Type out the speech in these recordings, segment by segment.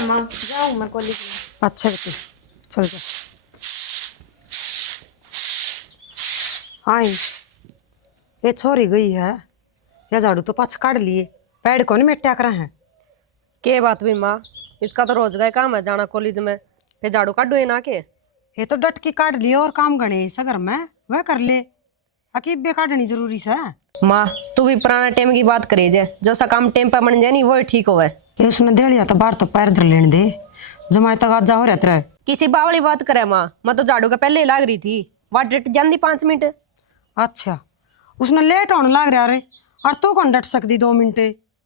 है माँ, जाऊँ मैं कॉलेज में। अच्छा बेटी चल जा। आई ये छोरी गई है या झाड़ू तो पाछ काट लिए पैड को नहीं मेट्या कर हैं। के बात भी माँ, इसका तो रोज का काम है जाना कॉलेज में, फिर झाड़ू काटो ये ना के। ये तो डट के काट लिए और काम गणे इस घर में वह कर ले, अकीब बे काटनी जरूरी से। माँ तू भी पुराना टाइम की बात करे जे, जो सा काम टाइम पे बन जाए नहीं वो ठीक होवे। ये उसने दे लिया तो बाहर तो पैर धर लेने दे, जमाए तक आज हो रहता है। किसी बावली बात करे माँ, मैं तो झाड़ू का पहले ही लाग रही थी, वह डट जाती 5 मिनट। अच्छा उसने लेट होने लग रहा रे, और तू कौन डट सकती 2 मिनट।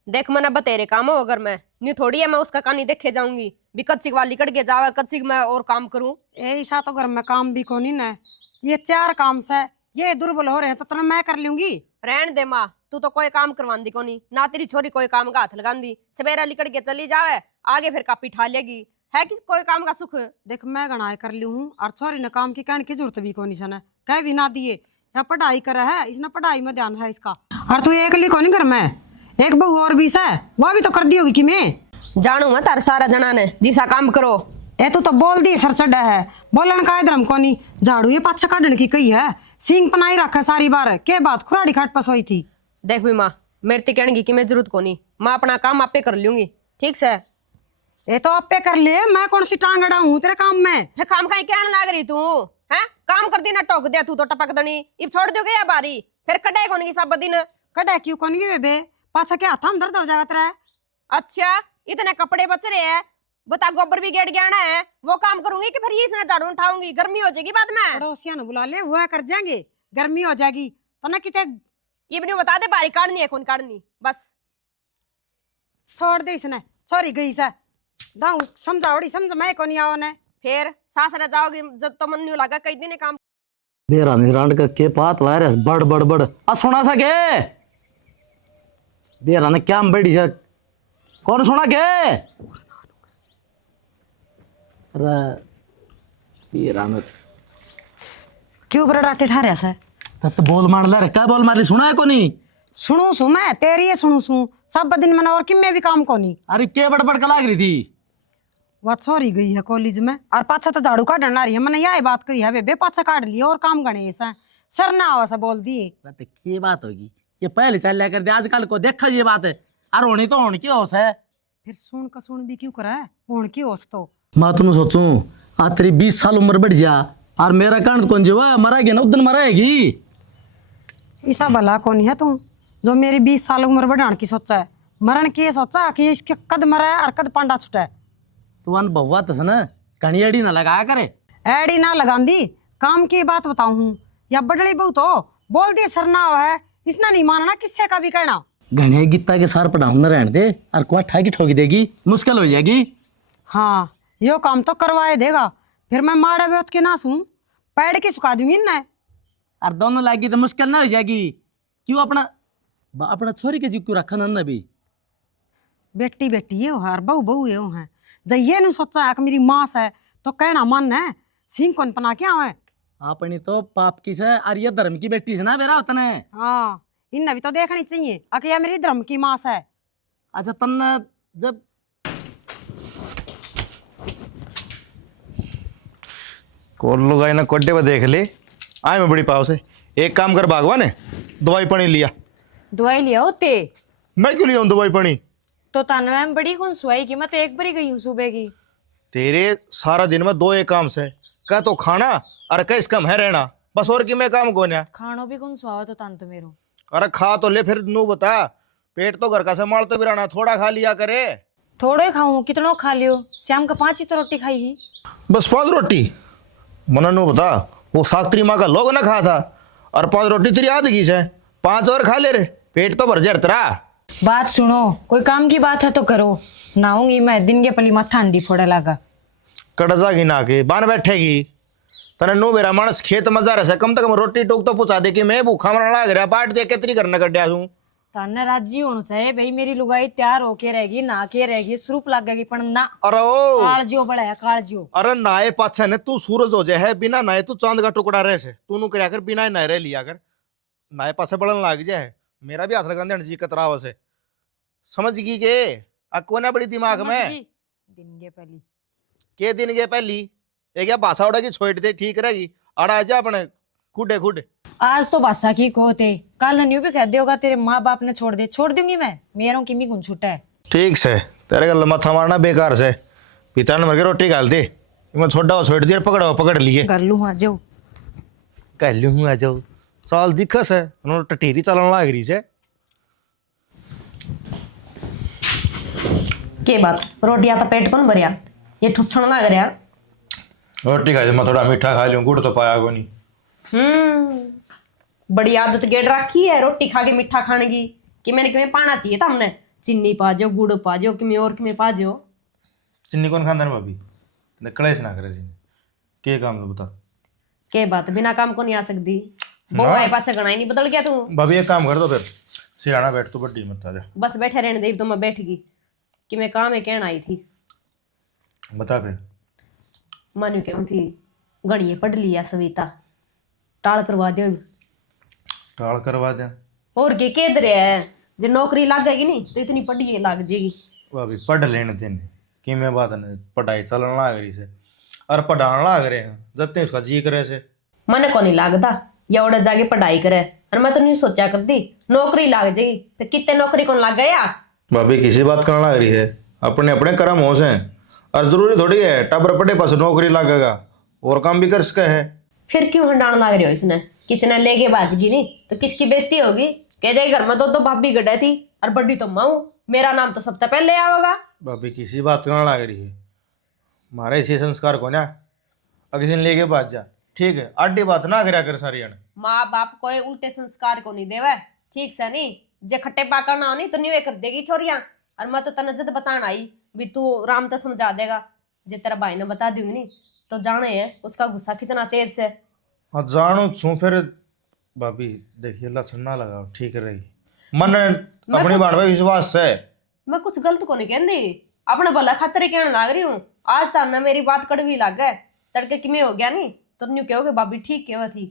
देख मैंने बतेरे काम हो, अगर मैं नहीं थोड़ी है मैं उसका कहानी देखे जाऊंगी भी कच्ची वाली कट के जावा कच्ची मैं और काम करूं। ऐसा तो घर में काम भी कोनी ना, ये 4 काम से ये दुर्बल हो रहे हैं तो तना मैं कर लूंगी। रहन दे माँ, तू तो कोई काम करवांदी कोनी ना, तेरी छोरी कोई काम का हाथ लगांदी, सवेरा लिकड़ के चली जावे आगे फिर कापी ठा लेगी, है किस कोई काम का सुख। देख मैं गणाए कर ली हूँ और छोरी ने काम की कहने की जरूरत भी कोनी सन, कह भी ना दिए या पढ़ाई करे है, इसने पढ़ाई में ध्यान है इसका। और तू एक ली कोनी घर में, एक बहू और भी है वह भी तो कर दी होगी कि मैं जानू मैं तार सारा जना ने जिसा काम करो। ए तू तो बोल दी सर चढ़ा है, बोलन का धर्म कोनी, झाड़ू ये पाछा काटने की कही है, सिंग पनाई रखा सारी बार के बात खुराड़ी खाट पस हुई थी। देख भी माँ मेरे ते कहने की मैं जरूरत कोनी, मैं अपना काम आपे कर लूंगी ठीक से। ये तो आपे कर ले, मैं कौन सी टांग अड़ा हूँ तेरे काम में। है काम कहीं कहने लाग रही तू है, काम करती ना टोक दे तू तो टपक दनी, इब छोड़ दोगे या बारी फिर कटाई कोनी की सब दिन। कटा क्यों कोनी बेबे, पाछा क्या हाथ में दर्द हो जाएगा तेरा। अच्छा इतने कपड़े बच रहे हैं, बता गोबर भी गेट गया है वो काम करूंगी कि फिर ये इसने झाड़ू उठाऊंगी, गर्मी हो जाएगी बाद में। पड़ोसिया ने बुला ले वह कर जाएंगे, गर्मी हो जाएगी तो ना किते। ये भी नहीं बता दे बारी काटनी है कौन काटनी, बस छोड़ दे इसने, छोरी गई सा दाऊ समझाओड़ी समझ मैं कोनी आओ ने। फिर सास रह जाओगी जब तो मन नहीं लगा कई दिन काम। बेरा निरांड का के पात वायरस बड़ बड़ बड़ आ सुना था के बेरा ने क्या बड़ी है कौन सुना के। अरे बेरा ने क्यों बड़ा डाटे ठहरे से तो बोल मार ले क्या बोल मारी सुना है कोनी। सुनू सु मैं तेरी ये सुनू सु सब दिन मैंने और किम्मे भी काम कोनी। अरे के बड़ का लाग रही थी, वह छोरी गई है कॉलेज में और पाछा तो झाड़ू काटने आ रही है, मैंने यही बात कही है बेबे पाछा काट लिया और काम गणेश है सर ना आवा सा बोल दिए। तो क्या बात होगी, ये पहले चल लिया कर दे आजकल को देखा ये बात है, और होनी तो होनी की होश है। फिर सुन का सुन भी क्यों करा है, होन की होश तो मैं तुम सोचूं आ तेरी 20 साल उम्र बढ़ जा और मेरा कांड कौन जो है मराएगी ना उस दिन मराएगी। ऐसा भला कौन है तू जो मेरी 20 साल उम्र बढ़ाने की सोचा है, मरण की सोचा कि इसके कद मरा है और कद पांडा छुटा है। तू अन बहुआ तो ना कहीं अड़ी ना लगाया करे। एडी ना लगांदी, काम की बात बताऊं हूँ या बडली बहु तो बोल दिए सरना है, इसना नहीं मानना किससे का भी कहना। घने गीता के सार पढ़ाऊं ना रहने दे और कुआ ठाकी ठोकी देगी मुश्किल हो जाएगी। हाँ यो काम तो करवाए देगा, फिर मैं माड़ा बेत के ना सूं पैड की सुखा दूंगी ना। और दोनों लागी तो मुश्किल ना हो जाएगी, क्यों अपना अपना छोरी के जी क्यों रखा ना भी। बेटी बेटी ये हार बहु बहु ये है, जब ये नहीं सोचा है कि मेरी माँ है तो कहना मन है सिंह कौन पना क्या है। अपनी तो पाप की से और ये धर्म की बेटी से ना बेरा होता है। हाँ इन्हें भी तो देखनी चाहिए कि यह मेरी धर्म की माँ है। अच्छा तन्ना जब कोर लुगाई ना कोड्डे पर देख ले आए मैं बड़ी पाव से एक काम कर भागवा ने दवाई पानी लिया। दवाई लिया होते मैं क्यों लिया हूँ दवाई पानी, तो तनवा में बड़ी कौन सुई की, मैं तो एक बारी गई हूँ सुबह की। तेरे सारा दिन में 2 एक काम से कह तो खाना और कह इसका है रहना बस, और की मैं काम कौन है। खानो भी कौन सुहावा तो तन तो मेरो। अरे खा तो ले फिर नू बता, पेट तो घर का संभाल तो भी रहना, थोड़ा खा लिया करे। थोड़े खाऊं कितनो खा लियो, शाम का 5 ही तो रोटी खाई ही। बस 5 रोटी मना नू बता, वो साकत्री माँ का लोग ना खा था और 5 रोटी तेरी आदगी से 5 और खा ले रे, पेट तो भर जाए तेरा। बात सुनो, कोई काम की बात है तो करो, नाऊंगी मैं दिन के पली माथा अंडी फोड़ा लगा। कड़जागी ना के बान बैठेगी तने नो मेरा मानस खेत मजा रहे कम से कम रोटी टोक तो पूछा दे कि मैं भूखा मरना लाग रहा बाट दे केतरी करने कड्या हूं। तन्ने राजी होना चाहिए भाई, मेरी लुगाई तैयार होके रहेगी ना के रहेगी स्वरूप लगेगी पर ना। अरे ओ कालजियो बड़ा है कालजियो। अरे नाये पाछे ने तू सूरज हो जाए है, बिना नाये तू चांद का टुकड़ा रहे से तू नु करया कर, बिना नाये रह लिया कर, नाये पाछे बढ़न लाग जाए मेरा भी हाथ लगा देने जी कतराव से समझ गई के कोना बड़ी दिमाग में। दिन के पहली के दिन के पहली एक या भाषा उड़ा की छोड़ दे ठीक रहेगी। अड़ा जा अपने खुडे खुड। आज तो बासा की को थे, कल न्यू भी कह दियोगा तेरे माँ बाप ने छोड़ दूंगी मैं, मेरों की भी गुण छूटा है। ठीक से तेरे का मथा मारना बेकार से, पिता ने मर के रोटी गाल दे, मैं छोड़ दिया पकड़ लिए कर लूँ आ जाओ। कह लूँ आ जाओ साल दिखस है उन्होंने टटेरी चलन लाग रही से। के बात रोटियां तो पेट कौन भरिया, ये ठुसण लग रहा। रोटी खा मैं थोड़ा मीठा खा लूँ, गुड़ तो पाया को नहीं। बड़ी आदत गेड़ रखी है रोटी खा के मीठा खाने की, कि मैंने किमें पाना चाहिए था हमने, चीनी पा जाओ गुड़ पा जाओ किमें और किमें पा जाओ। चीनी कौन खांदा भाभी, कलेश ना करे के काम तो बता। के बात बिना काम को नहीं आ सकती, वो है पाछा गणा ही नहीं बदल गया तू। भाभी एक काम कर दो फिर, सिराना बैठ तो बड्डी मत आ जा। बस बैठे रहने दे तो मैं बैठ गई कि मैं काम है कहना आई थी। बता फिर। मान्यू क्यों थी गणिये पढ़ लिया सविता, टाल करवा दो। टाल करवा दे और के दर है, जो नौकरी लग जाएगी नहीं तो इतनी पढ़ी लग जाएगी। भाभी पढ़ लेने देने कि मैं बात नहीं, पढ़ाई चलन लाग रही से और पढ़ान लाग रहे हैं जब उसका जी करे से। मन को नहीं लगता या उड़ा जाके पढ़ाई करे, और मैं तो नहीं सोचा करती नौकरी लग जाएगी, तो कितने नौकरी कौन लग गया। भाभी किसी बात करना लग रही है, अपने अपने कर्म हो से, और जरूरी थोड़ी है टबर पड़े पास नौकरी लगेगा और काम भी कर सके है। फिर क्यों हंडान लग रही हो इसने, किसी ने लेके बाजगी नहीं तो किसकी बेइज्जती होगी। कह दे घर में दो भाभी गड्ढे थी और बड्डी तो मैं हूं, मेरा नाम तो सबसे पहले आओगा। भाभी किसी बात करना लग रही है, हमारे ऐसे संस्कार को ना अगर किसी ने लेके बात जा ठीक है, आडी बात ना करा कर सारी जन। माँ बाप कोई उल्टे संस्कार को नहीं देवे, ठीक से नहीं जे खट्टे पाकर ना होनी तो न्यू कर देगी छोरियां। और मैं तो तने जद बताना आई भी तू राम तो समझा देगा, जे तेरा भाई ने बता दूंगी नहीं तो जाने है उसका गुस्सा कितना तेज से। हाँ जानो छू फिर भाभी देखिए लक्षण ना लगाओ ठीक रही, मन अपनी बात में विश्वास है। मैं कुछ गलत को नहीं कहती, अपने भला खातिर कहने लग रही हूँ। आज सामने मेरी बात कड़वी लग गए तड़के कि मैं हो गया नहीं तो न्यू कहोगे भाभी ठीक कहवा थी,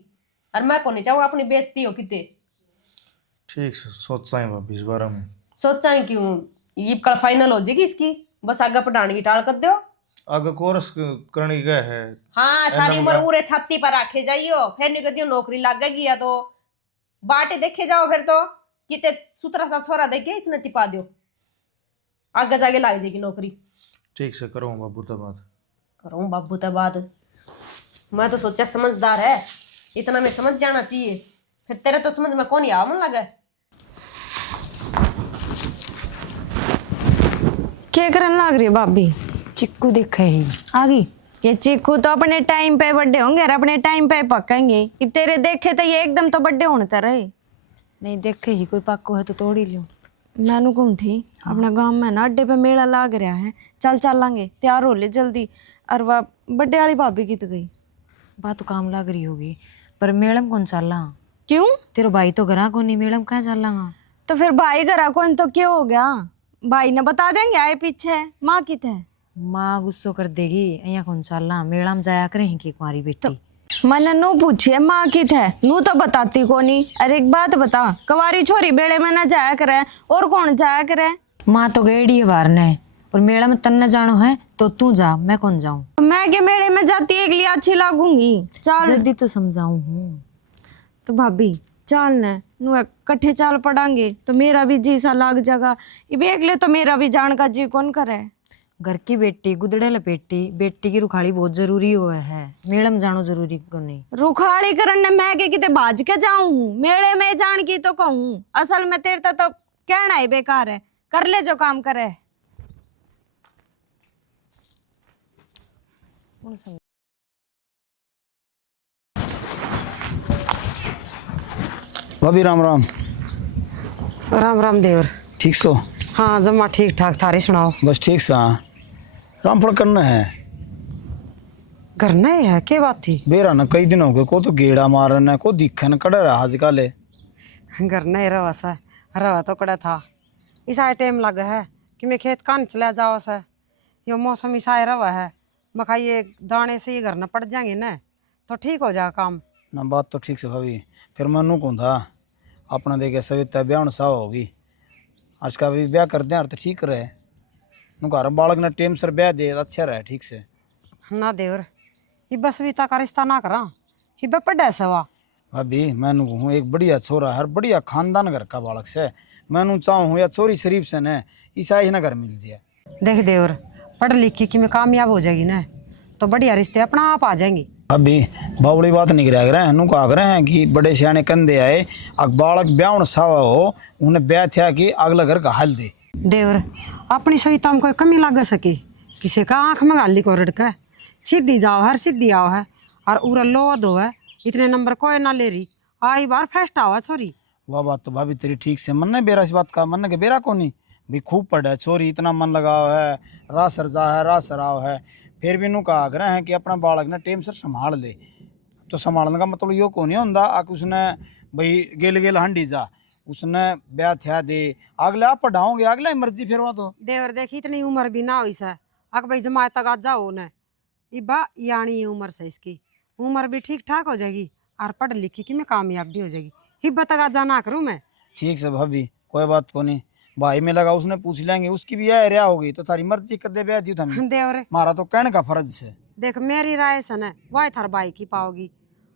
और मैं को नहीं चाहूँ अपनी बेइज्जती हो किते। ठीक से सोचा है भाभी इस बारे में। सोचा ही क्यों, ये कल फाइनल हो जाएगी इसकी, बस आगे पढ़ाने की टाल कर दो। आगे कोर्स करने गए है। हाँ सारी उम्र पूरे छाती पर रखे जाइयो, फिर नहीं कहती नौकरी लग गई या तो बाटे देखे जाओ, फिर तो किते सुतरा सा छोरा देखे इसने टिपा दो, आगे जाके लग जाएगी नौकरी। ठीक से करो बाबू तो बात करूँ बाबू तो बात, मैं तो सोचा समझदार है इतना में समझ जाना चाहिए, फिर तेरे तो समझ में कौन आवा मन लगे। क्या करने लग रही है भाभी, चिक्कू दिखे ही आ गई। ये चिक्कू तो अपने टाइम पे बर्थडे होंगे और अपने टाइम पे पकेंगे, कि तेरे देखे तो ये एकदम तो बर्थडे होने तो रहे नहीं, देखे ही कोई पक्को है तो तोड़ ही लियो। मैनू कौन थी अपना गांव में ना अड्डे पे मेला लाग रहा है, चल लांगे तैयार हो ले जल्दी। और वह बर्थडे वाली भाभी की तो गई बात तो काम लग रही होगी, पर मेड़म कौन चल। क्यों तेरा भाई तो घरा को नहीं, मेड़म कहाँ चल। तो फिर भाई घरा कौन तो क्या हो गया, भाई ने बता देंगे आए पीछे। माँ की थे माँ गुस्सो कर देगी, यहाँ कौन चलना मेला में जाया करें कि कुंवारी बेटी। तो मैंने नू पूछिए माँ की थे, नू तो बताती को नहीं। अरे एक बात बता, कवारी छोरी बेड़े में ना जाया करे और कौन जाया करे। माँ तो गेड़ी है बार ने, और मेला में तन्ने जानो है तो तू जा, मैं कौन जाऊं। मैं के मेले में जाती एक लिए अच्छी लागूंगी, चल जल्दी तो समझाऊं हूँ। तो भाभी चल न नू कट्ठे चाल पड़ांगे तो मेरा भी जी सा लाग जाएगा, ये अगले तो मेरा भी जान का जी कौन करे। घर की बेटी गुदड़े लपेटी, बेटी की रुखाड़ी बहुत जरूरी हुआ है, मेले में जानो जरूरी को नहीं। रुखाड़ी करने मैं के किते बाज के जाऊं, मेले में जान की तो कहूँ, असल में तेरे तो कहना ही बेकार है, कर ले जो काम करे। भाभी राम राम। राम राम देवर। ठीक सो? हाँ जमा ठीक ठाक, थारे सुनाओ। बस ठीक सा। रामफल करना है घर नहीं है, क्या बात थी। बेरा न कई दिन हो गए, को तो गेड़ा मारन है, को दिखन कड़ा रहा आजकल है। घर नहीं रवा सा, रवा तो कड़ा था, इसा टाइम लगा है कि मैं खेत कान चला जाओ सा, ये मौसम इसा रवा है, मखा ये दाने से ही घर न पड़ जाएंगे न तो ठीक हो जाएगा काम। ना बात तो ठीक से भाभी, फिर मनु कौन था अपना देखे सविता ब्याह सा होगी, आज का भी ब्याह कर दें तो ठीक रहे, घर बालक ने टेम सर ब्याह दे अच्छा रहे ठीक से। ना देवर ये बस बीता का रिश्ता ना करा ये पढ़ा सवा। अभी मैंने हूँ एक बढ़िया छोरा है, बढ़िया खानदान घर का बालक से, मैंने चाहूँ या चोरी शरीफ से न ईसाई ना घर मिल जाए। देख देवर पढ़ लिख के मैं कामयाब हो जाएगी ना तो बढ़िया रिश्ते अपना आप आ जाएंगे। अभी बावड़ी बात नहीं करा रहे हैं, कहा रहे हैं कि बड़े सियाने कंधे आए अग बालक ब्याह सावा हो उन्हें ब्याह थिया कि अगला घर का हल दे। देवर अपनी सविता में कोई कमी लग सके किसी का आंख में गाली को रड़का सीधी जाओ हर सीधी आओ है और उरा लो दो है इतने नंबर कोई ना ले रही आई बार फर्स्ट आओ छोरी। वह बात तो भाभी तेरी ठीक से मन नहीं बेरा इस बात का, मन के बेरा को नहीं भी खूब पढ़ा है छोरी, इतना मन लगाओ है, रास सरजा है रास सराव है, फिर भी कहा आग्रह है कि अपना बालक ने टेम से संभाल ले। तो संभालने का मतलब यो को नहीं होता आ उसने भाई गेल गेल हंडी जा उसने ब्याह थिया दे अगले आप पढ़ाओगे अगला ही मर्जी फिर वहाँ तो। देवर देख इतनी उम्र भी ना हुई सा अक भाई जमात तक आ जाओ न इबा यानी उम्र से इसकी उम्र भी ठीक ठाक हो जाएगी और पढ़ लिख के मैं कामयाब भी हो जाएगी हिब्बा तक आ जाना करूँ मैं। ठीक से भाभी कोई बात को नहीं, भाई में लगा उसने पूछ लेंगे उसकी भी यह रिया होगी तो थारी मर्जी कदे ब्याह दी था देवर मारा तो कहने का फर्ज से। देख मेरी राय से न वही थार भाई की पाओगी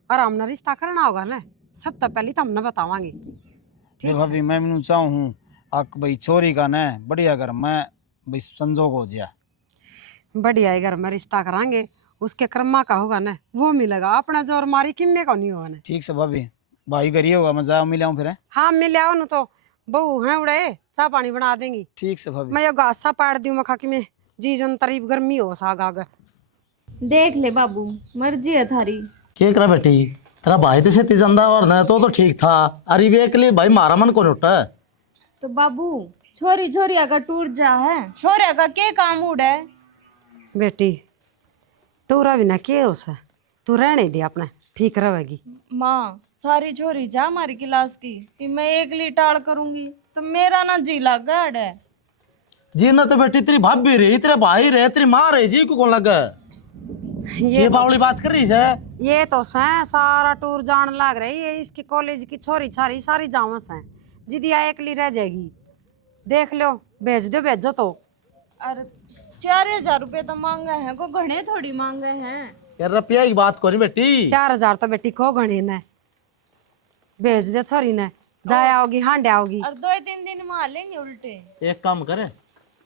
और हमने रिश्ता करना होगा ना सब तो पहले तो हमने बतावांगे। फिर भाभी मैं मैनू चाहूँ अक भाई छोरी का न बढ़िया घर मैं भाई संजोग हो जाए बढ़िया है घर में रिश्ता करांगे उसके कर्मा का होगा ना वो मिलेगा अपना जोर मारी किम्मे का नहीं होगा ना। ठीक से भाभी भाई करिए होगा मैं जाऊँ मिलाऊँ फिर। हाँ मिल आओ न तो बहू है उड़े चाय पानी बना देंगी। ठीक से भाभी मैं ये घास सा पाड़ दी मैं खा कि मैं जी जन तरीफ गर्मी हो साग आगे देख ले बाबू मर्जी है थारी। क्या करा बेटी तेरा भाई तो छेती जंदा और न तो ठीक था, अरे वे के लिए भाई मारा मन को उठा। तो बाबू छोरी छोरी अगर टूट जा है छोरे का के काम उड़ है। बेटी टूरा भी ना के उसे तू रहने दे अपना ठीक रहेगी। माँ सारी छोरी जा हमारी क्लास की कि मैं एक टाड़ करूंगी तो मेरा ना जी लग गया है। जी ना तो बेटी तेरी भाभी रही तेरे भाई रहे तेरी माँ रही जी को कौन लगा ये बावली बात कर रही है। ये तो सै सारा टूर जान लग रही है इसकी कॉलेज की छोरी छारी सारी जावस है जिदिया एकली रह जाएगी देख लो भेज दो भेजो तो। अरे 4000 रुपये तो मांगे हैं को घने थोड़ी मांगे हैं। यार रुपया की बात करी बेटी 4000 तो बेटी को गणे ने भेज दे छोरी ने जाए आओगी हांडे आओगी और 2-3 दिन में आ लेंगे उल्टे। एक काम करे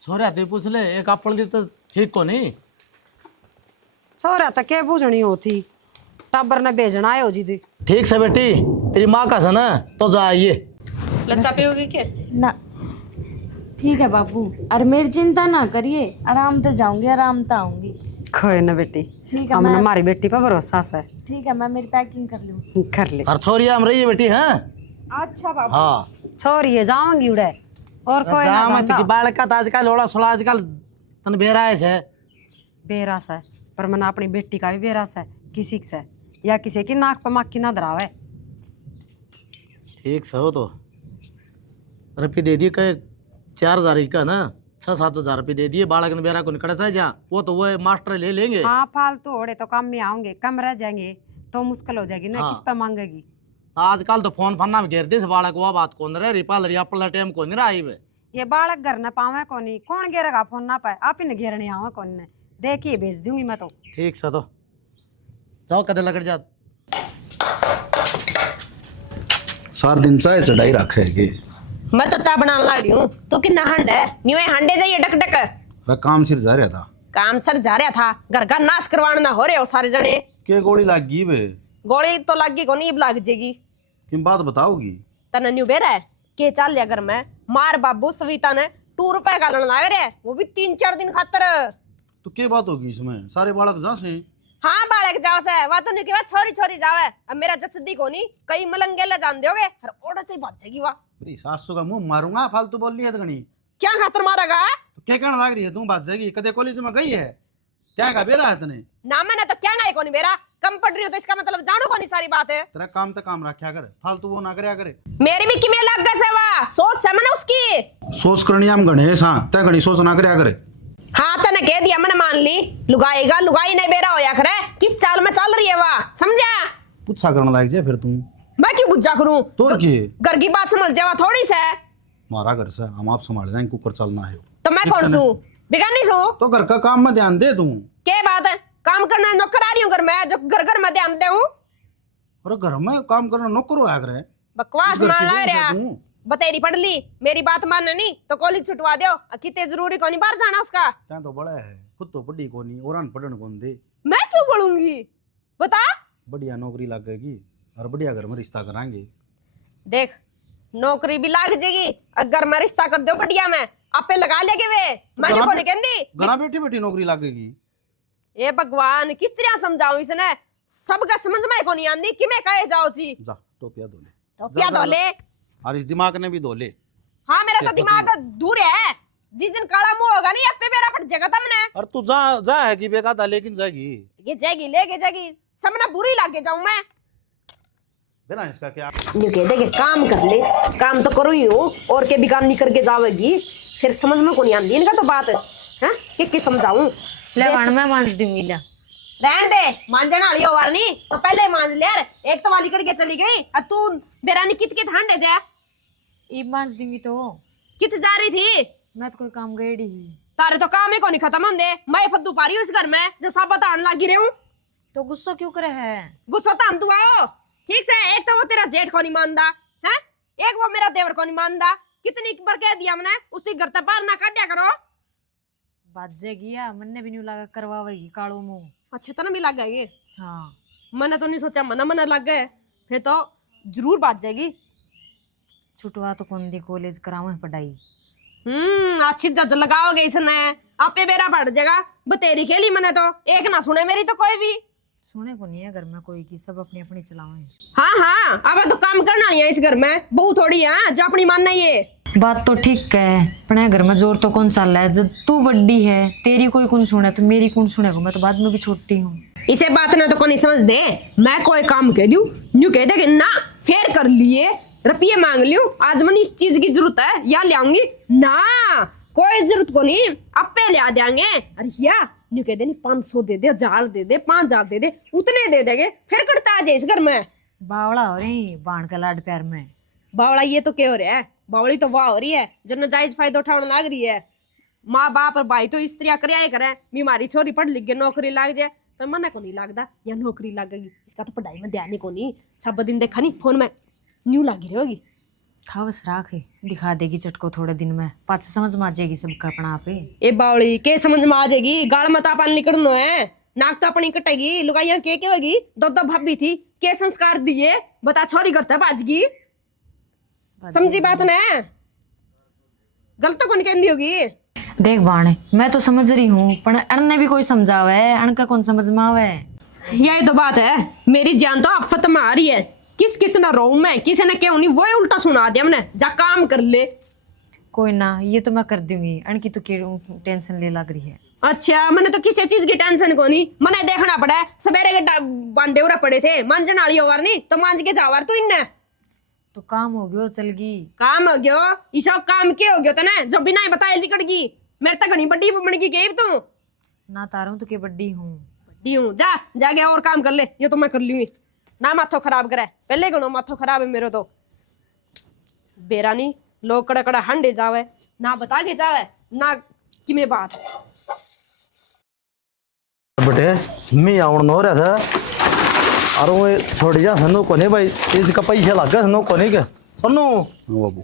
छोरे तू पूछ ले एक अपन दी तो ठीक को नहीं छोरा तो के पूछनी होती टाबर ने भेजना है हो जी दी। ठीक से बेटी तेरी माँ का है ना तो जाइए। लच्चा पियोगी क्या? ना ठीक है बाबू और मेरी चिंता ना करिए आराम से जाऊंगी आराम से आऊंगी। खोए ना बेटी ठीक है हमने हमारी बेटी पर भरोसा है। ठीक है मैं मेरी पैकिंग कर लूँ। कर ले और छोरिया हम रही है बेटी हैं। अच्छा बाबू हाँ छोरी है जाऊंगी उड़े और कोई ना गाँव में जानता। तो बालका तो आजकल ओला सोला आजकल तन बेरा है बेरास है पर मैंने अपनी बेटी का भी बेरास है किसी से या किसी की नाक पर मक्खी ना धरावे। ठीक से हो तो रुपये दे दिए कहे 4000 का ना 6-7 हजार रुपये दे दिए बालक ने बेरा को निकल जाए जा वो तो वो मास्टर ले लेंगे। हाँ फालतू ओड़े तो काम में आऊंगे कम रह जाएंगे तो मुश्किल हो जाएगी ना हाँ। किस पे मांगेगी। आजकल तो फोन फन्ना में घेर दे बालक वो बात कौन रहे रिपा लड़ी अपना टाइम कौन रहा है ये बालक घर न पावे कोनी कौन घेरेगा फोन ना पाए आप ही ने घेरने आवे कौन ने देखिए भेज दूंगी मैं तो। ठीक से तो जाओ कदे लगड़ जा 7 दिन चाय चढ़ाई रखेगी मैं तो चाय बनाने लग रही हूँ तो कितना हंड है न्यू हंडे जाइए डक डक काम सिर जा रहा था काम सर जा रहा था घर का नाश करवाना हो रहे हो सारे जने। के गोली लग गई बे गोली तो लगी को नहीं लग जाएगी किन बात बताओगी तना न्यू बेरा है के चल लिया घर में मार बाबू सविता ने 2 रुपए का लड़ लग रहे वो भी 3-4 दिन खातर। तो क्या बात होगी इसमें सारे बालक जा से हाँ बालक जाओ से बात तो नहीं की बात छोरी छोरी जावे अब मेरा जसदी को नहीं कई मलंगे ले जान दोगे और ओड़े से भाग जाएगी वा तेरी सासू का मुंह मारूंगा फालतू बोल रही है तगनी क्या खातर मारेगा तो क्या कहना लग रही है तू बात जाएगी कदे कॉलेज में गई है क्या का बेरा है तने ना मैंने तो क्या ना को नहीं मेरा कम पढ़ रही हो तो इसका मतलब जानो को नहीं सारी बात है। तेरा काम तो काम रखा कर फालतू वो ना करया करे मेरी भी किमें लग गए से वा सोच से मैंने उसकी सोच करनी हम गणेश हाँ तय गणी सोच ना करया करे। हाँ तने कह दिया मैंने मान ली लुगाएगा लुगाई नहीं बेरा होया करे किस चाल में चल रही है वा समझा पूछा करने लग जाए फिर तुम मैं क्यों बुझा करूं तो क्या घर की बात समझ जावा थोड़ी से मारा घर से हम आप संभाल जाएंगे कुकर चलना है तो मैं कौन सू बेगानी सो तो घर का काम में ध्यान दे तू। क्या बात है, काम करना है, नौकर आ रही हूँ घर में, जो घर घर में ध्यान दे हूँ। अरे घर में काम करना नौकर होया करे। बकवास इस घर मान की ला कौन सा रहा तू? बतेरी पढ़ ली, मेरी बात मानने नहीं तो कॉलेज छुटवा दो। कितने जरूरी को नहीं बाहर जाना उसका। त्या तो बड़ा है, खुद तो पढ़ी कोनी और अनपढ़ कौन दे। मैं क्यों पढ़ूंगी बता। बढ़िया नौकरी लगेगी और बढ़िया घर में रिश्ता कराएंगे। देख नौकरी भी लाग जाएगी, अगर मैं रिश्ता कर दो बढ़िया में आपे लगा लेगे वे। मैं जो कोनी कहती घर बैठी बैठी नौकरी लगेगी। ए भगवान किस तरह समझाऊं इसने, सबका समझ में को नहीं आंदी कि मैं कहे जाओ जी। जा टोपिया धो ले। टोपिया धो ले। और इस दिमाग ने भी धो ले। हाँ मेरा तो दिमाग दूर है, जिस दिन काला मुंह होगा नहीं अपने मेरा पट जगह तमने। और तू जा जा है कि बेकाता लेकिन जाएगी। ये जाएगी लेके जाएगी, सबने बुरी लागे जाऊं मैं। बिना इसका क्या ये कह दे कि काम कर ले, काम तो करो ही हूँ और के भी काम नहीं करके जावेगी, फिर समझ में को नहीं आंदी इनका तो बात है कि समझाऊं। ले वाण मैं मांझ दूंगी ला। रहन दे, मांझने वाली हो वाली तो पहले मांझ ले यार, एक तो वाली करके चली गई और तू बेरानी कित कित हंडे जा। ई मांझ दूंगी तो कित जा रही थी? मैं तो कोई काम गएड़ी ही। तारे तो काम ही को नहीं खत्म होंदे, मैं फद्दू पा रही हूँ इस घर में जो सब बताने लगी रही हूँ। तो गुस्सा क्यों करे है? गुस्सा तो हम तू आओ ठीक से, एक तो वो तेरा जेठ को नहीं मानदा है, एक वो मेरा देवर को नहीं मानदा। कितनी बार कह दिया हमने उसकी घर तक पार ना काटिया करो। बाजेगी या मन्ने भी नहीं लगा करवावेगी काड़ो मुंह। अच्छा तना भी लग गए ये? हाँ मैंने तो नहीं सोचा, मना मना लग गए, फिर तो जरूर बात जाएगी। छुटवा तो कौन दी कॉलेज करावे पढ़ाई। अच्छी जज लगाओगे इसने, आपे बेरा पड़ जाएगा। बतेरी खेली मैंने तो, एक ना सुने मेरी तो कोई भी। सुने को नहीं है घर में कोई की, सब अपनी अपनी चलावे। हाँ हाँ अब तो काम करना ही है इस घर में, बहु थोड़ी है जो अपनी मानना ही है। बात तो ठीक है, अपने घर में जोर तो कौन चल रहा है? जब तू बड्डी है तेरी कोई कौन सुने तो मेरी कौन सुनेगा? मैं तो बाद में भी छोटी हूँ। इसे बात ना तो कौन समझ दे, मैं कोई काम कह दूं न्यू कह दे कि ना फेर कर लिए रुपये मांग लियो, आज मन इस चीज की जरूरत है या ले आऊंगी ना, कोई जरूरत को नहीं अपे ले आ देंगे। अरे या न्यू कह दे नहीं 500 दे दे, 1000 दे दे, 5000 दे दे, उतने दे देंगे फिर करता आ जाए इस घर में। बावड़ा हो रही बाण का लाड प्यार में। बावड़ा ये तो क्या हो रहा है, बावड़ी तो वाह हो रही है जो नाजायज फायदा उठाने लग रही है। माँ बाप और भाई तो इस तरह कर करे, बीमारी छोरी पढ़ लिख गए नौकरी लग जाए, पर मना को नहीं लगता या नौकरी लगेगी, इसका तो पढ़ाई में ध्यान को नहीं। सब दिन देखा नहीं फोन में न्यू लगी रहेगी। था बस राख है, दिखा देगी चटको थोड़े दिन में, पाछ समझ में आ जाएगी सबका अपना आप ही। ए बावड़ी के समझ में आ जाएगी, गाल में तो अपन निकलना है, नाक तो अपनी कटेगी, लुगाइया के होगी, दो दो भाभी थी के संस्कार दिए बता, छोरी करता बाजगी। समझी बात ना, गलत तो कौन कहती होगी। देख बाणे मैं तो समझ रही हूँ, पर अन भी कोई समझावे, अन का कौन समझ में आवे? यही तो बात है, मेरी जान तो आफत में आ रही है, किस किस ना रो मैं, किसी ने क्यों नहीं वो उल्टा सुना दिया हमने, जा काम कर ले। कोई ना, ये तो मैं कर दूंगी, अन की तो क्यों टेंशन ले लग रही है। अच्छा मैंने तो किसी चीज की टेंशन को नहीं, मैंने देखना पड़ा है सवेरे के बांडे उरा पड़े थे, मांझन वाली ओवर नहीं तो मांझ के जावर तू इन्ने तो काम हो गयो चलगी। काम हो गयो ये सब काम के हो गयो तो ना, जब बिना बताए लिकड़गी, मेरे तक घनी बड़ी बन गई तू ना तारू तो के बड्डी हूँ। बड्डी हूँ, जा जाके और काम कर ले, ये तो मैं कर लूंगी ना, माथो खराब करे पहले गणो माथो खराब है मेरे तो। बेरानी लोग कड़ा कड़ा हंडे जावे ना बता के जावे ना कि मैं बात बेटे मैं आउण नो रहा था, अरे वो छोड़ जा सन्नू कोने भाई, इसका पैसा लगा सन्नू कोने के सन्नू बाबू।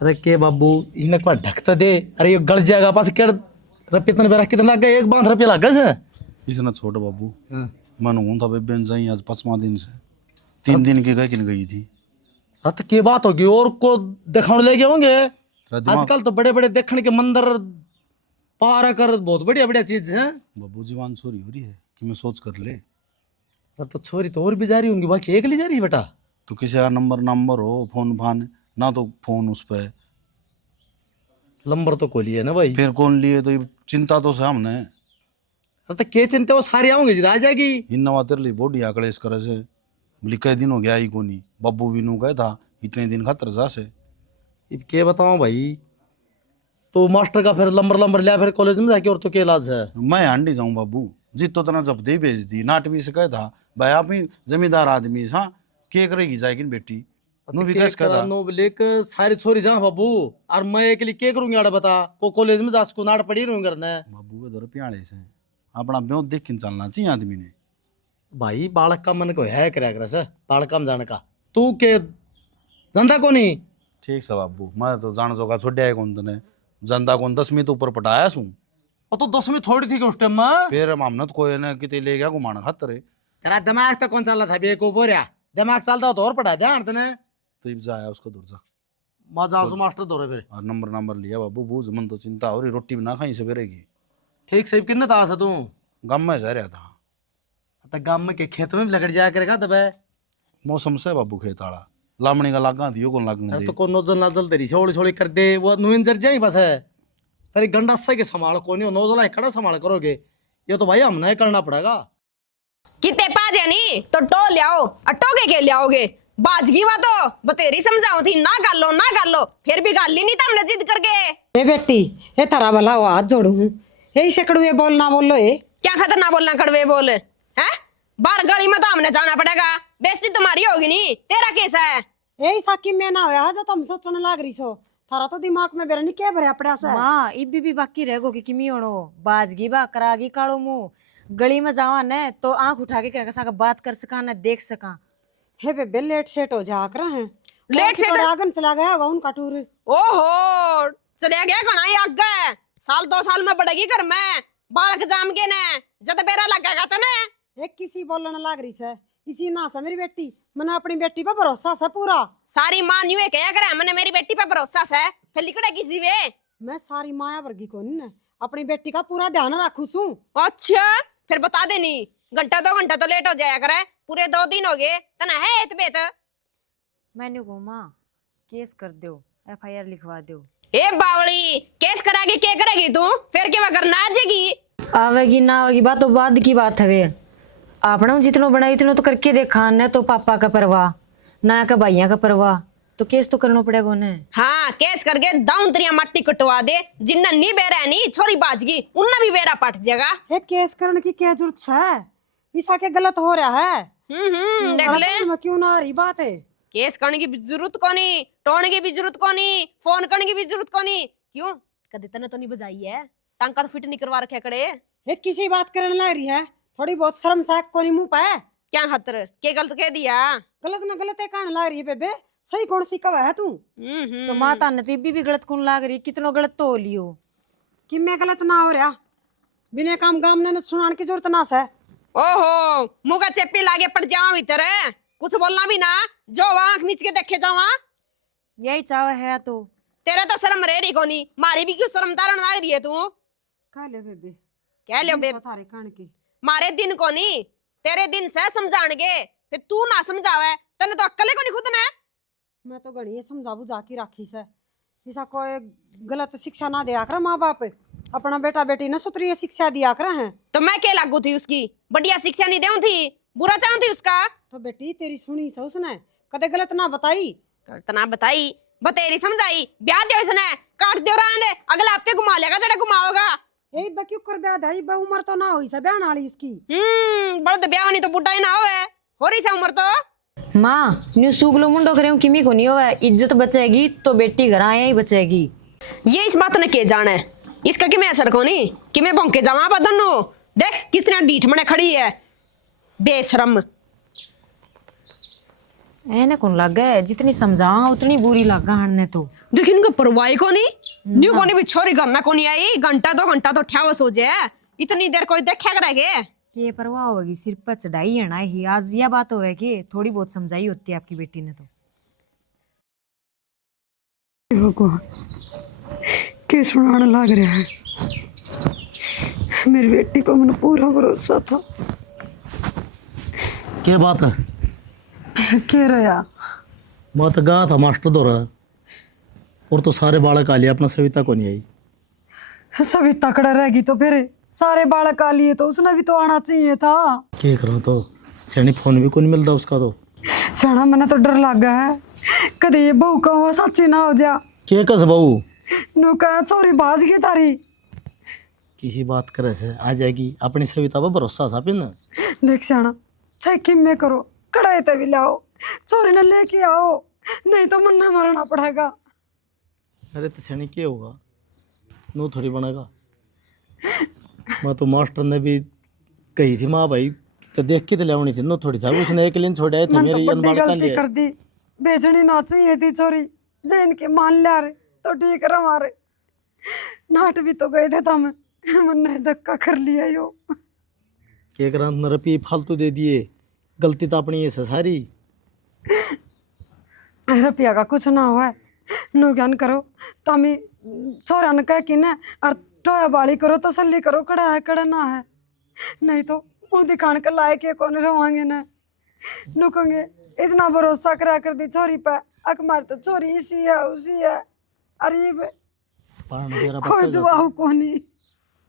अरे के बाबू इन्हें पर ढकता दे, अरे ये गल जाएगा पास के रुपये इतने बेरा कितना लग गया? 1 रुपया लग गया इसने छोड़ बाबू, मन हूँ था बेबेन जाई आज 5वां दिन से, 3 दिन की गई किन गई थी। हाँ तो क्या बात होगी, और को दिखाने ले गए होंगे? दिमाग- आजकल तो बड़े बड़े देखने के मंदिर पार कर बहुत बढ़िया बढ़िया चीज है। बाबू जीवान चोरी हो रही है कि मैं सोच कर ले, तो छोरी तो और भी जा रही होंगी, बाकी एक ले जा रही है बेटा। तो किसी का नंबर हो फोन फान ना, तो फोन उस पे नंबर तो को लिए ना भाई, फिर कौन लिए, तो ये चिंता तो सामने है। तो क्या चिंता, वो सारी आऊंगी जिद आ जाएगी। इन नवा तेरे लिए बॉडी आकड़े इस तरह से बोली कई दिन हो गया ही को नहीं, बब्बू भी नू गए था इतने दिन खतर जा से। अब क्या बताऊं भाई, तो मास्टर का फिर नंबर लिया, फिर कॉलेज में जाके और तो क्या इलाज है? मैं हांडी जाऊं बाबू, जित तो तना जब दे भेज दी, नाट भी से कहे था भाई आप ही जमींदार आदमी सा के करेगी जाएगी बेटी। नु विकास कदा नो लेक सारी छोरी जा बाबू और मैं एक लिए के करूंगी आड़े बता को कॉलेज में जास को नाड़ पड़ी रहूं करने बाबू के दर प्याले से अपना ब्यों देख के चलना चाहिए आदमी ने। भाई बालक का मन को है करया करे से बालक काम जाने का तू के धंधा को नहीं ठीक से बाबू मैं तो जान जोगा छोड़या है कौन तने जनता कौन 10वीं तो ऊपर पटाया सू और तो 10वीं थोड़ी थी उस टाइम में फिर मामनत कोई ने किते ले गया घुमाना खातर है तेरा दिमाग तक कौन चल रहा था बे को बोरिया दिमाग चलता हो तो और पढ़ा ध्यान तने तो इब जाया उसको दूर जा मजा आसु मास्टर दौरे फिर और नंबर नंबर लिया बाबू बूझ मन तो चिंता हो रही रोटी भी ना खाई सवेरेगी ठीक से किन्ने था तू गम में जा रहा था तो गांव में के खेत में भी लगड़ जाया करेगा दबे मौसम से बाबू खेत आला लामणी का लागा दियो कौन लागने अरे दे तो को नोजल नाजल तेरी छोड़ी छोड़ी कर दे वो नुइन जर जाई बस है पर एक गंडा से के संभाल को नहीं नोजल है कड़ा संभाल करोगे ये तो भाई हमने करना पड़ेगा कितने पा जानी तो टो ले आओ अटोगे के ले आओगे बाजगी वा तो बतेरी समझाओ थी ना गाल लो फिर भी गाल ली नहीं था हमने जिद करके ए बेटी ए तारा भला हो हाथ जोड़ू यही से कड़वे बोलना बोलो ए क्या खतरनाक बोलना कड़वे बोल है बाहर गली में तो हमने जाना पड़ेगा बेइज्जती तुम्हारी होगी नहीं तेरा केस है यही साकी में ना होया जो तुम सोचने लाग रही सो थारा तो दिमाग में बेरनी के भरया पड़ा सा माँ इबी भी बाकी रह गो कि किमी होनो बाजगी बा करागी काड़ो मुंह गली में जावा न तो आंख उठा के कह सका बात कर सका न देख सका हे बेबे लेट सेट हो जा कर हैं लेट सेट? आगन चला गया होगा उनका टूर ओहो चले गया कौन आई आगे साल 2 साल में बढ़ेगी घर में बालक जाम के ने जब बेरा लगेगा तो ने एक किसी बोलने लाग रही से इसी ना से मेरी बेटी मैंने अपनी बेटी पर भरोसा से पूरा सारी मां न्यू है क्या करे मैंने मेरी बेटी पे भरोसा है फिर लिखड़े किसी वे मैं सारी माया वर्गी को नहीं अपनी बेटी का पूरा ध्यान रखू सू अच्छा फिर बता देनी घंटा 2 घंटा तो लेट हो जाया करे पूरे 2 दिन हो गए तना है इतबे तो मैंने को माँ केस कर दो FIR लिखवा दो ए बावली केस करा के क्या करेगी तू फिर क्या करना आ जाएगी आवेगी ना आवेगी बात तो बाद की बात है वे आपने जितनो बनाई इतनो तो करके देखा न तो पापा का परवाह ना का भाइया का परवाह तो केस तो करना पड़ेगा उन्हें हाँ केस करके दाउन तरिया मट्टी कटवा दे जिन्ना नी बेरा नी छोरी बाजगी उन्ना भी बेरा पट जाएगा एक केस करने की क्या जरूरत है ईसा के गलत हो रहा है देख ले समझ में क्यों ना आ रही बात है केस करने की भी जरूरत कोनी टोने की भी जरूरत कोनी फोन करने की भी जरूरत कोनी क्यों कदे तने तो नहीं बजाई है टांका तो फिट नहीं करवा रखे कड़े एक किसी बात करने लग रही है थोड़ी बहुत शर्म साक कोनी मुंह पे क्या खातर के गलत कह दिया गलत ना गलत है कहने लग रही है बेबे सही कौन सी कवा है तू तो माता ने तो भी गलत कौन लाग रही कितनो गलत तो हो लियो कि मैं गलत ना हो रहा बिना काम गाम ने सुनाने की जरूरत ना से ओहो मुंह का चेपी लागे पड़ जावा भीतर कुछ बोलना भी ना जो आंख मीच के देखे जावा यही चाव है तो तेरा तो शर्म रह रही कोनी मारी भी क्यों शर्म तारण लग रही है तू कह ले बेबे कह लो बे थारे कान की मारे दिन कोनी तेरे दिन से समझाण के फिर तू ना समझावे तने तो अक्ल कोनी खुद ने मैं तो गणी समझा बुझा की राखी से ऐसा कोई गलत शिक्षा ना दिया कर माँ बाप अपना बेटा बेटी ने सुतरी शिक्षा दिया कर हैं तो मैं क्या लागू थी उसकी बढ़िया शिक्षा नहीं देऊं थी बुरा चाहूं थी उसका तो बेटी तेरी सुनी से उसने कदे गलत ना बताई गलत ना बताई बतेरी समझाई ब्याह दे इसने काट दे रहा दे अगला आपके घुमा लेगा जड़े घुमाओगा यही बा क्यों कर ब्याह धाई बा उम्र तो ना हुई से ब्याह नाली उसकी बड़द ब्याह नहीं तो बुढ़ा ही ना होवे हो रही से उम्र तो माँ न्यू सुगलो मुंडो करे किमी को नहीं होवे इज्जत बचेगी तो बेटी घर आया ही बचेगी ये इस बात ने के जाने इसका कि मैं असर कोनी कि मैं भौंके जावा पा दोनों देख किस तरह डीठ मने खड़ी है बेशरम ऐने कौन लगा है जितनी समझावा उतनी बुरी लगा हड़ने तो देखिन इनको परवाही कोनी न्यू कोनी भी छोरी करना कोनी आई घंटा 2 घंटा तो ठ्यावस हो जाए इतनी देर कोई देखा करेगे ये परवाह होगी सिर पर चढ़ाई है ना ही आज यह बात होवे कि थोड़ी बहुत समझाई होती है आपकी बेटी ने तो भगवान के सुनाने लग रहा है मेरी बेटी पर मैंने पूरा भरोसा था क्या बात है के रहा मैं तो गया था मास्टर दौरा और तो सारे बालक आ लिया अपना सविता को नहीं आई सभी तकड़ा रहेगी तो फिर सारे बालक आ लिए तो उसने भी तो आना चाहिए था क्या करा तो सैनी फोन भी कौन मिलता उसका तो सना मैंने तो डर लगा है कदे ये बहू का हुआ सच्ची ना हो जा क्या कस बहू नु कहा छोरी बाज गई तारी किसी बात करे से आ जाएगी अपनी सविता पर भरोसा था फिर ना देख सना चाहे किम में करो कड़ाई तभी लाओ छोरी ने लेके आओ नहीं तो मुन्ना मरना पड़ेगा। अरे तो सैनिक क्या होगा, नो थोड़ी बनेगा। मैं तो मास्टर ने भी कही थी माँ भाई तो देख के तो लेवनी थी, नो थोड़ी था उसने एक दिन छोड़ा तो मन मेरी तो बड़ी अनबाल का गलती लिए। कर दी, बेचनी ना चाहिए थी छोरी। जे इनके मान लिया रे तो ठीक है हमारे, नाट भी तो गए थे तम, मुन्ने धक्का कर लिया यो। एक रात न रुपये फालतू दे दिए, गलती तो अपनी है सारी। रुपया का कुछ ना हुआ, नो ज्ञान करो तमी छोरा ने कह कि ना और टोया बाड़ी करो, तसल्ली करो, कड़ा है कड़ा ना है, नहीं तो मुंह दिखाने के लायक ये कौन रहोगे ना। नुकूंगे इतना भरोसा करा कर दी छोरी पे, अक मार तो छोरी इसी है उसी है, अरे पारण बेरा कोई बट्टा जवाब कोनी।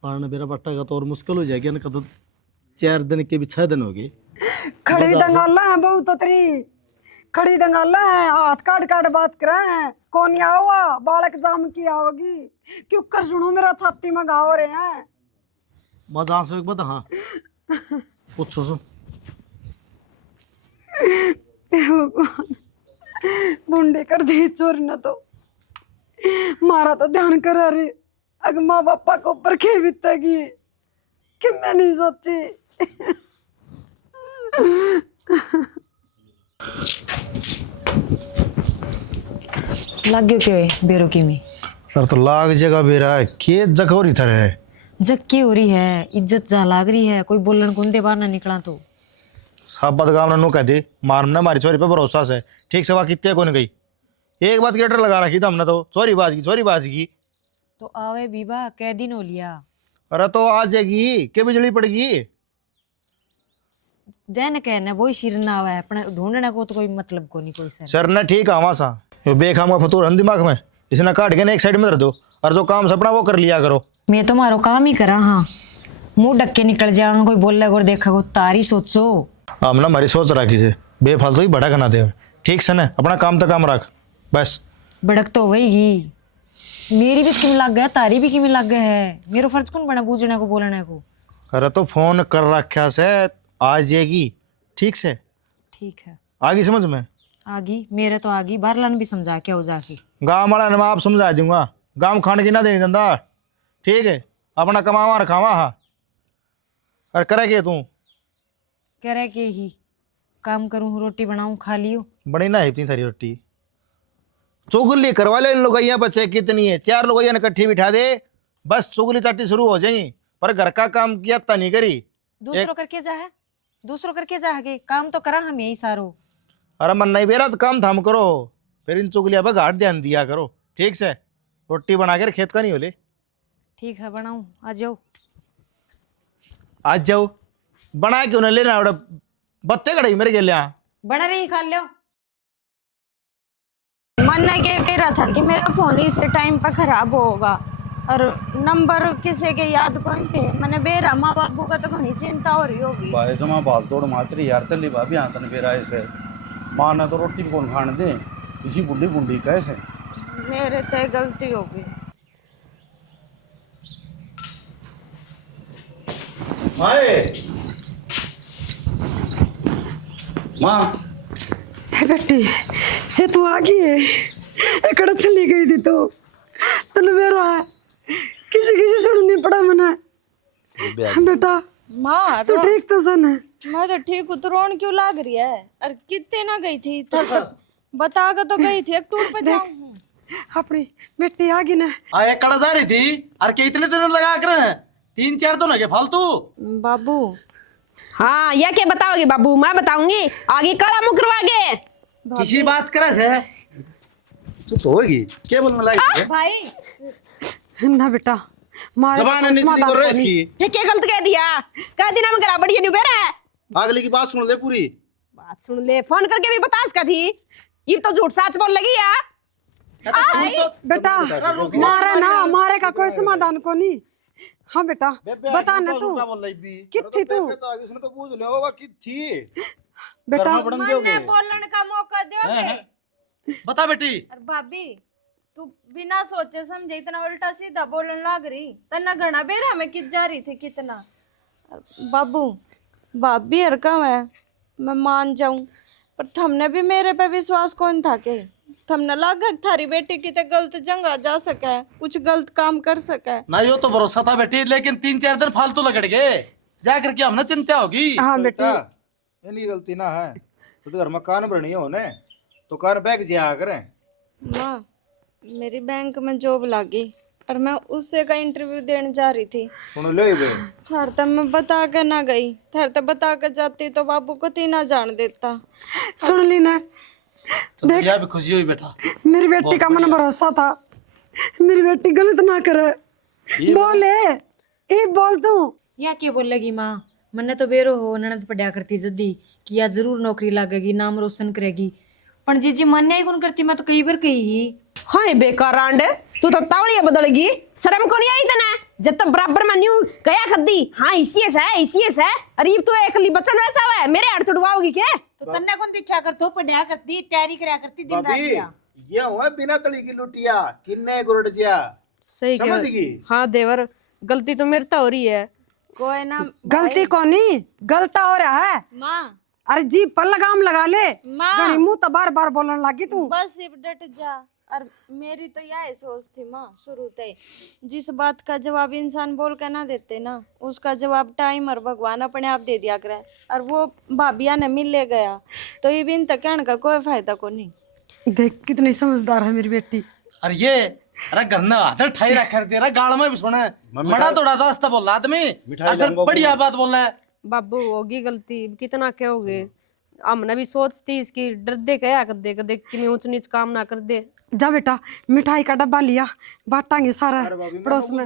पारण बेरा बट्टा का तो और मुश्किल हो जाएगी ना, तो 4 दिन के भी 6 दिन हो गए। खड़ी दंगाला है बहुत तो तेरी, खड़ी दंगाला है, हाथ काट काट बात कर रहे हैं, कौन आवा बालक जाम की आओगी, क्यों कर सुनो मेरा छाती में घाव रहे हैं। मजा से एक बात हाँ पूछो सुन। भगवान बुंडे कर दी चोर न तो मारा तो ध्यान करा रे, अग माँ बापा को ऊपर के बीतेगी कि मैं नहीं सोची। लग गयो के बेरोकी में? अरे तो लाग जगह बेरा है के जखोरी थर है। जग की हो रही है, इज्जत जा लाग रही है, कोई बोलन कौन दे बाहर ना निकला तो। सब बात गाँव नो कह दे मारना हमारी छोरी पे भरोसा से, ठीक से वहाँ कितने को नहीं गई, एक बात की डर लगा रखी था हमने तो, छोरी बाज की। तो आवे बीबा कै दिन हो लिया। अरे तो आ जाएगी के बिजली पड़ेगी। जैन कहना वही शिर ना आवे, अपने ढूंढने को तो कोई मतलब को नहीं कोई सर। सर ने ठीक आवा सा, यो बेखाम का फतूर है दिमाग में, इसने काट के ना एक साइड में रख दो, और जो काम सपना वो कर लिया करो। मैं तो मारो काम ही करा, हाँ मुंह डक के निकल जाऊंगा, कोई बोल और देखा को तारी सोचो। हमने हमारी सोच रखी से बेफालतू ही बड़ा करना दे, ठीक से ना अपना काम तो काम रख बस। भड़क तो वही मेरी भी किम लग गया, तारी भी किम लग गया है, मेरा फर्ज कौन बना बूझने को बोलने को। अरे तो फोन कर रखा से आ जाएगी, ठीक से ठीक है आगी समझ में आगी, मेरे तो आगी बारलान भी समझा के हो जाके। गाँव वाला मैं आप समझा दूंगा, गाँव खाने की ना देनी धंधा, ठीक है अपना कमावा रखावा। हाँ अरे करेगे तू कह रहे के ही काम करूं, रोटी बनाऊं, खा लियो। बड़ी ना हिपती थारी रोटी, चुगली करवा ले इन लोगैया बच्चे कितनी है, 4 लोगैया ने इकट्ठी बिठा दे, बस चुगली चाटी शुरू हो जाएगी, पर घर का काम किया ता नहीं करी। दूसरों करके जा है, दूसरों करके जा के काम तो करा हम यही सारो। अरे मन नहीं बेरा तो काम थाम करो, फिर इन चुगलिया पर घाट ध्यान दिया करो, ठीक से रोटी बना कर खेत का नहीं होले। ठीक है बनाऊं, आ जाओ। आज जाओ बना क्यों ना लेना, बत्ते कड़ाई मेरे के लिया बना रही खा लो। मन ने कह रहा था कि मेरा फोन इस टाइम पर खराब होगा, और नंबर किसी के याद कौन थे, मैंने बेरा माँ बापू का तो घनी चिंता हो रही होगी। भाई जमा भाग दौड़ मात्री यार तली भाभी यहाँ तन बेरा ऐसे माँ ने तो रोटी भी कौन खाने दे, इसी बुढ़ी बुढ़ी कैसे मेरे तो गलती हो गई। माँ हे बेटी ये तू आ गई है, एकड़ चली गई थी तो तन मेरा है किसी किसी सुननी पड़ा मना। बेटा माँ तू ठीक तो सुन है। मैं तो ठीक हूँ, तो रोन क्यों लाग रही है? अरे कितने ना गई थी तब बता के तो गई थी, एक टूर पे जाऊँ। अपनी बेटी आ गई ना। आए कड़ा जा रही थी, अरे कितने दिन लगा कर 3-4 तो लगे फालतू। बाबू हाँ यह क्या बताओगे बाबू, मैं बताऊंगी आगे कड़ा मुकरवा के। किसी बात करे से चुप होगी क्या बोलने लगी भाई ना बेटा मारे जबान नहीं तेरी को रेस की, ये क्या गलत कह दिया, कह दिन में करा बढ़िया नहीं बेरा है। अगली की बात सुन ले पूरी, बात सुन ले, फोन करके भी बता इसका थी, ये तो झूठ सच बोल लगी यार। बेटा मारे ना मारे का कोई समाधान को नहीं। हाँ बेटा बता ना तू कितनी तू इसने तो पूछ लिया होगा कि थी बेटा मैंने बोलने का मौका दो। बता बेटी। अरे भाभी तू बिना सोचे समझे इतना उल्टा सीधा बोलने लग रही, तना घना बेरा में कित जा रही थी कितना। बाबू भाभी हर कम है, मैं मान जाऊं, पर थमने भी मेरे पे विश्वास कौन था के थमने लगा थारी बेटी की तो गलत जगह जा सके कुछ गलत काम कर सके। ना यो तो भरोसा था बेटी, लेकिन 3-4 दिन फालतू लगड़ गए, जा करके हमने चिंता होगी। हाँ बेटी इनकी गलती ना है तो घर में कान भरनी होने तो कान बैग जिया करें। माँ मेरी बैंक में जॉब लगी और मैं उससे का इंटरव्यू देने जा रही थी। सुन लो बे, थर तब मैं बता के ना गई, थर तब बता के जाती तो बाबू को तीना जान देता। सुन ली ना, तो यह भी खुशी हुई बेटा। मेरी बेटी का मन भरोसा था, मेरी बेटी गलत ना करे। बोले ये बोल तू या क्या बोल लगी माँ, मन्ने तो बेरो हो ननद पढ़िया करती जल्दी कि या जरूर नौकरी लगेगी, नाम रोशन करेगी, पर जीजी मान्या ही कौन करती। मैं तो कई बार कही ही। हाय बेकार रांड, तू तो तावड़िया बदलगी, शर्म को नहीं आई तने जब तक बराबर में न्यू गया खद्दी। हाँ इसीएस है अरे तू एकली बचन चावे मेरे हाथ तुड़वाओगी के? तो तन्ने कौन दिखा कर तो पढ़िया करती, तैयारी करया करती दिन रात भाभी किया। ये हुआ बिना तली की लुटिया किन्ने गुरड जिया सही समझ गई। हाँ देवर, गलती तो मेरे तो हो रही है। कोई ना गलती कोनी गलता हो रहा है। माँ अरे जी पर लगाम लगा ले, माँ गणी मुंह तो बार बार बोलने लगी तू। बस सिर्फ डट जा। और मेरी तो यह सोच थी माँ शुरू से, जिस बात का जवाब इंसान बोल के ना देते ना उसका जवाब टाइम और भगवान अपने आप दे दिया करे। और वो भाभिया ने मिल ले गया तो ये बिन तक कहने का कोई फायदा को नहीं। देख कितनी समझदार है मेरी बेटी। अरे ये अरे गन्ना हाथ ठाई रखा दे रहा, गाल में भी सुना मड़ा तोड़ा दास्ता बोल रहा आदमी, अगर बढ़िया बात बोल रहा है। बाबू होगी गलती, कितना कहोगे, हमने भी सोचती इसकी डर दे क्या कर दे कदे कि ऊंच नीच काम ना कर दे। जा बेटा मिठाई का डब्बा लिया, बांटांगे सारा पड़ोस में।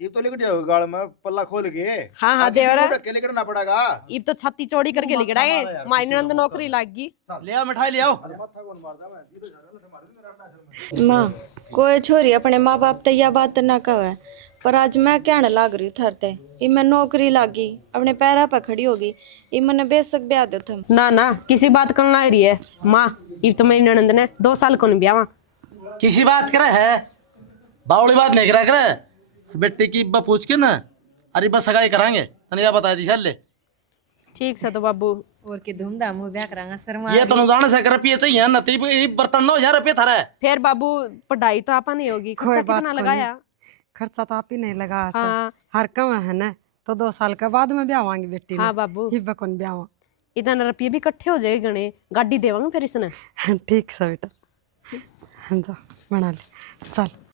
ये तो लिखट जाओगे गाल में पल्ला खोल के। हाँ हाँ देवरा, के लेकर ना पड़ेगा। इब तो छत्ती चौड़ी करके लिखड़ाए माई ननद नौकरी लाग गई। ले आओ मिठाई ले आओ। माँ कोई छोरी अपने माँ बाप तो यह बात ना कहे, पर आज मैं कहने लाग रही थरते ये मैं नौकरी लागी अपने पैरा पर खड़ी होगी, ये मैंने बेशक ब्याह दे थम। ना ना किसी बात करना आ रही है माँ, इब तो मेरी ननद ने 2 साल को नहीं ब्याह। किसी बात करे है, बावड़ी बात नहीं करा करे बेटे की इब्बा पूछ के ना, अरे बस सगाई कराएंगे तने या बता दी चल ले। ठीक से तो बाबू और के धूमधाम हो ब्याह करांगा शर्मा। ये तो जाने से कर पिए चाहिए ना, ती बर्तन 9000 रुपये थारा है। फिर बाबू पढ़ाई तो आपा नहीं होगी, खर्चा कितना लगाया? खर्चा तो आप ही नहीं लगा हाँ। हर कम है ना, तो 2 साल के बाद में ब्याह बेटी। हाँ बाबू, हिब्बा कौन ब्याह। इतना रुपये भी इकट्ठे हो जाएगा गणे, गाड़ी देवांगे फिर इसने। ठीक है बेटा, जा बना ले चल।